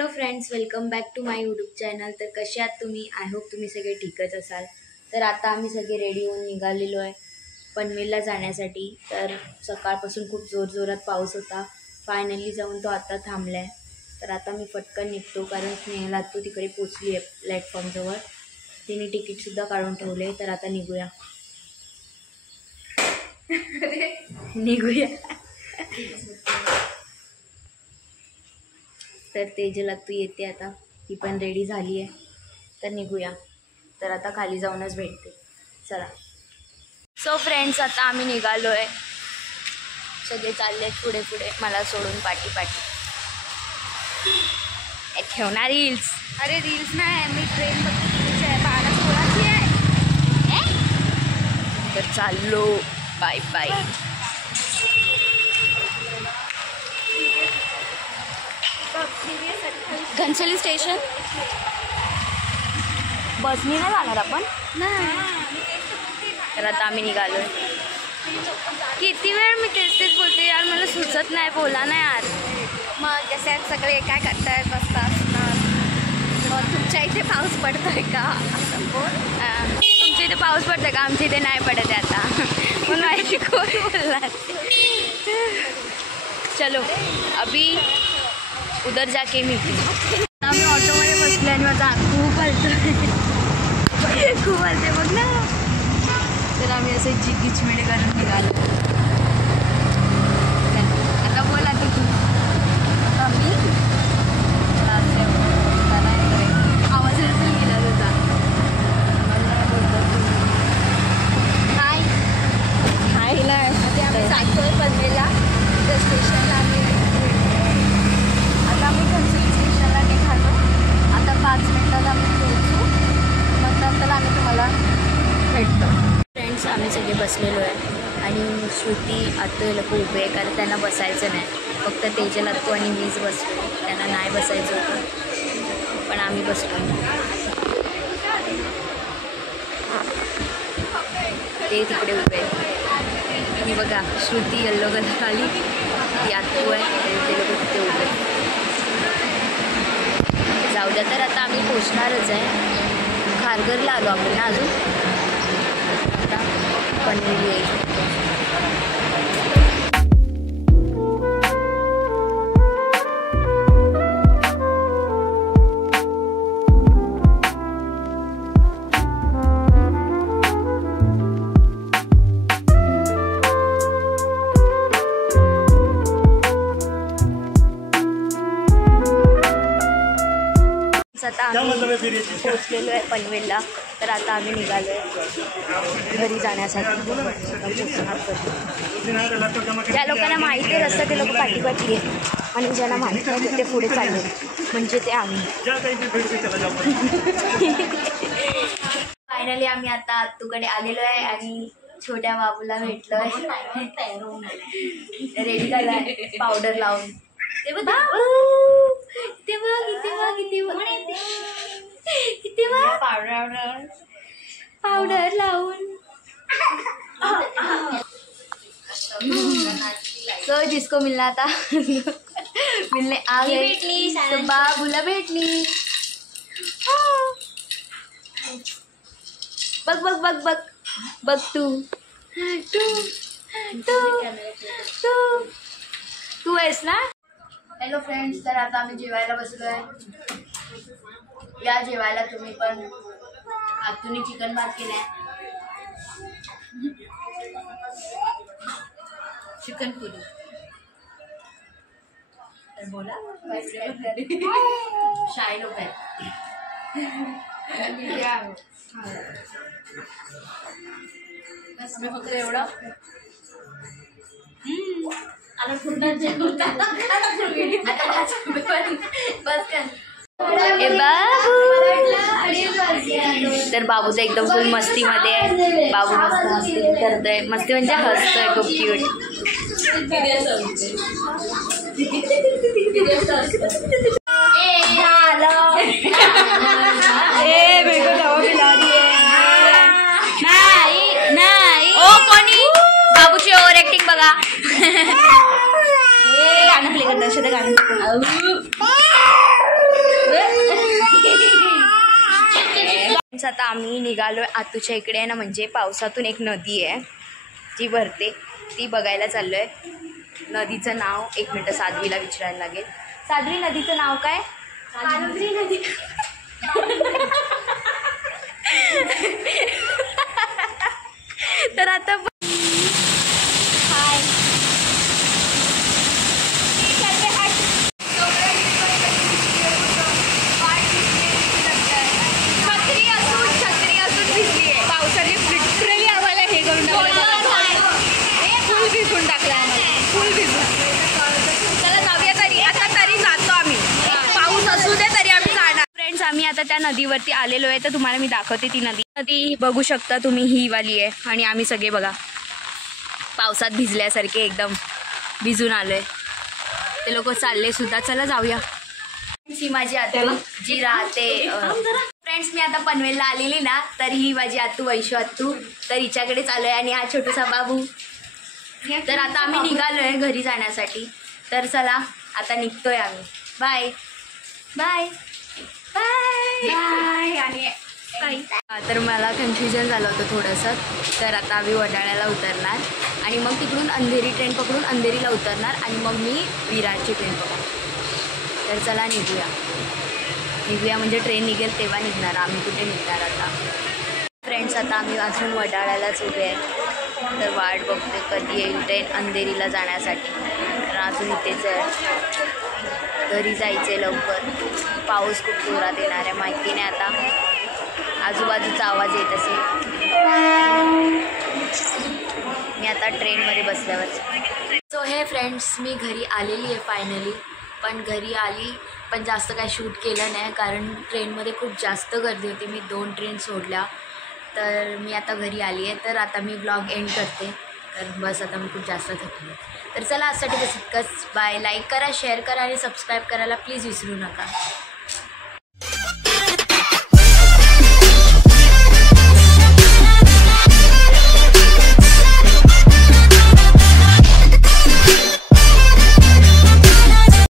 Hello friends, welcome back to my YouTube channel. तर कसे आहात तुम्ही? आय होप तुम्ही सगळे ठीकच असाल। तर आता आम्ही सगळे रेडी होऊन निघालेलो आहे पनवेलला जाण्यासाठी। तर सकाळपासून खूप जोरजोरात पाऊस होता, फायनली जाऊन तो आता थांबलाय। तर आता मी पटकन निघतो कारण स्नेहला तो तिकडे पोचली आहे प्लॅटफॉर्मजवळ, तिने तिकीटसुद्धा काढून ठेवले। तर आता निघूया निघूया। तर तेजला तू येते आता, ती पण रेडी झाली आहे, तर निघूया। तर आता खाली जाऊनच भेटते, चला। सो फ्रेंड्स, आता आम्ही निघालो आहे, सगळे चालले आहेत पुढे पुढे, मला सोडून पाठी पाठी। ठेवणार रील्स? अरे रील्स नाही, मी ट्रेन बघितली आहे, 12:16ची आहे। तर चाललो, बाय बाय। घनसोली स्टेशन बसनी नाही जाणार आपण? तर आता आम्ही निघालोय। किती वेळ मी तेच बोलते यार, मला सुचत नाही, बोला ना यार। मग जसे सगळे काय करताय, बसता असतात। मग तुमच्या इथे पाऊस पडतोय का? असं बोल। तुमच्या इथे पाऊस पडतोय का? आमच्या इथे नाही पडत आहे आता, म्हणून माझी कोण बोलणार। चलो अभी उधर जाके मिळते। आम्ही ऑटोमध्ये बसले आणि माझा हात खूप हलतोय, खूप हलते बघ ना। तर आम्ही असे चिकीचमिडे करून निघालो। आता बोला की तू। आता मी आवाज असेल गेला तुझा। हाय हाय ना, आम्ही जातोय पनवेलला, त्या स्टेशनला आम्ही आता आम्ही घनसोली स्टेशनला निघालो। आता 5 मिनिटात आम्ही पोहोचू, मग नंतर आम्ही तुम्हाला भेटतो। फ्रेंड्स, आम्ही सगळे बसलेलो आहे आणि श्रुती आत्तू लोक उभे आहे कारण त्यांना बसायचं नाही, फक्त तेजल आत्तू आणि मीच बसलो। त्यांना नाही बसायचं होतं पण आम्ही बसलो। ते तिकडे उभे आहे, मी बघा श्रुती येल्लो कलर आली, ती आत्तू आहे आणि ते लोक तिथे उभे आहे। जाऊ द्या, तर आता आम्ही पोचणारच आहे। खारघरला आलो आपण ना अजून, आता पनवेल येईल। आता आम्ही पोचलेलो आहे पनवेलला, तर आता आम्ही निघालो आहे घरी जाण्यासाठी। ज्या लोकांना माहिती आहे रस्ता ते लोक पाठीपाठी आहेत आणि ज्यांना माहिती नाही ते पुढे चालले, म्हणजे ते आम्ही। फायनली आम्ही आता आत्तूकडे आलेलो आहे आणि छोट्या बाबूला भेटलोय, रेडी झालाय पावडर लावून। ते बघ इथे बघ, इथे बघ, इथे बघ, इथे बघ, पावडर लावून। सो जिसको मिलना था मिलने आ गई, तो बाबूला भेटली। बघ बघ बघ बघ बघ, तू तू तू तू तू आहेस ना। हॅलो फ्रेंड्स, तर आता आम्ही जेवायला बसलो आहे, या जेवायला तुम्ही पण। आत्तूने चिकन भात केलाय, चिकन पुरी। तर बोला, शाही लोक आहेत। फक्त एवढं तर बाबू तर एकदम फुल मस्तीमध्ये आहे। बाबू मस्त मस्ती करतोय, मस्ती म्हणजे हसतोय, खूप क्यूट। नाही ओ कोणी बाबूची ओव्हर ऍक्टिंग बघा। गाणं प्ले करतात, गाणं फ्रेंड्स आता आम्ही निघालो आहे आतूच्या इकडे आहे ना, म्हणजे पावसातून एक नदी आहे जी भरते, ती बघायला चाललो आहे. नदीचं नाव 1 मिनटं साध्वीला विचारायला लागेल. साध्वी, नदीचं नाव काय? नदी. तर आता छत्री असून भिजली आहे पावसाने. लिटरली आम्हाला हे करून फुल भिजून टाकला, फुल भिजून. चला जाऊया तरी, आता तरी जातो आम्ही. पाऊस असू दे तरी आम्ही जाणार. फ्रेंड्स आम्ही आता त्या नदीवरती आलेलो आहे, तर तुम्हाला मी दाखवते ती नदी बघू शकता तुम्ही, ही वाली आहे. आणि आम्ही सगळे बघा पावसात भिजल्यासारखे एकदम भिजून आलोय. ते लोक चालले सुद्धा. चला जाऊया. ही माझी आतू जी राहते. फ्रेंड्स मी आता पनवेलला आलेली ना, तर ही माझी आतू वैशू आतू, तर हिच्याकडेच आलोय. आणि हा छोटूसा बाबू. तर आता आम्ही निघालोय घरी जाण्यासाठी. तर चला आता निघतोय आम्ही. Bye bye bye bye. आणि तर मला कन्फ्युजन झालं होतं थोडंसं. तर आता आम्ही वडाळ्याला उतरणार आणि मग तिकडून अंधेरी ट्रेन पकडून अंधेरीला उतरणार आणि मग मी विरारची ट्रेन पकडणार. तर चला निघूया म्हणजे ट्रेन निघेल तेव्हा निघणार. आम्ही कुठे निघणार आता. फ्रेंड्स आता आम्ही अजून वडाळ्यालाच उभे आहे. तर वाट बघते कधी येईल ट्रेन अंधेरीला जाण्यासाठी. तर अजून इथेच आहे. घरी जायचं आहे लवकर. पाऊस खूप जोरात येणार आहे, माहिती नाही आता. आजूबाजूचा आवाज येत असेल. मी आता ट्रेनमध्ये बसल्यावर. सो हे फ्रेंड्स मी घरी आलेली आहे फायनली. पण घरी आली पण जास्त काय शूट केलं नाही, कारण ट्रेनमध्ये खूप जास्त गर्दी होती. मी 2 ट्रेन सोडल्या. तर मी आता घरी आली आहे. तर आता मी ब्लॉग एंड करते. तर बस आता मी खूप जास्त थकले. तर चला आजसाठी बस इतकंच. बाय. लाईक करा, शेअर करा आणि सबस्क्राईब करायला प्लीज विसरू नका.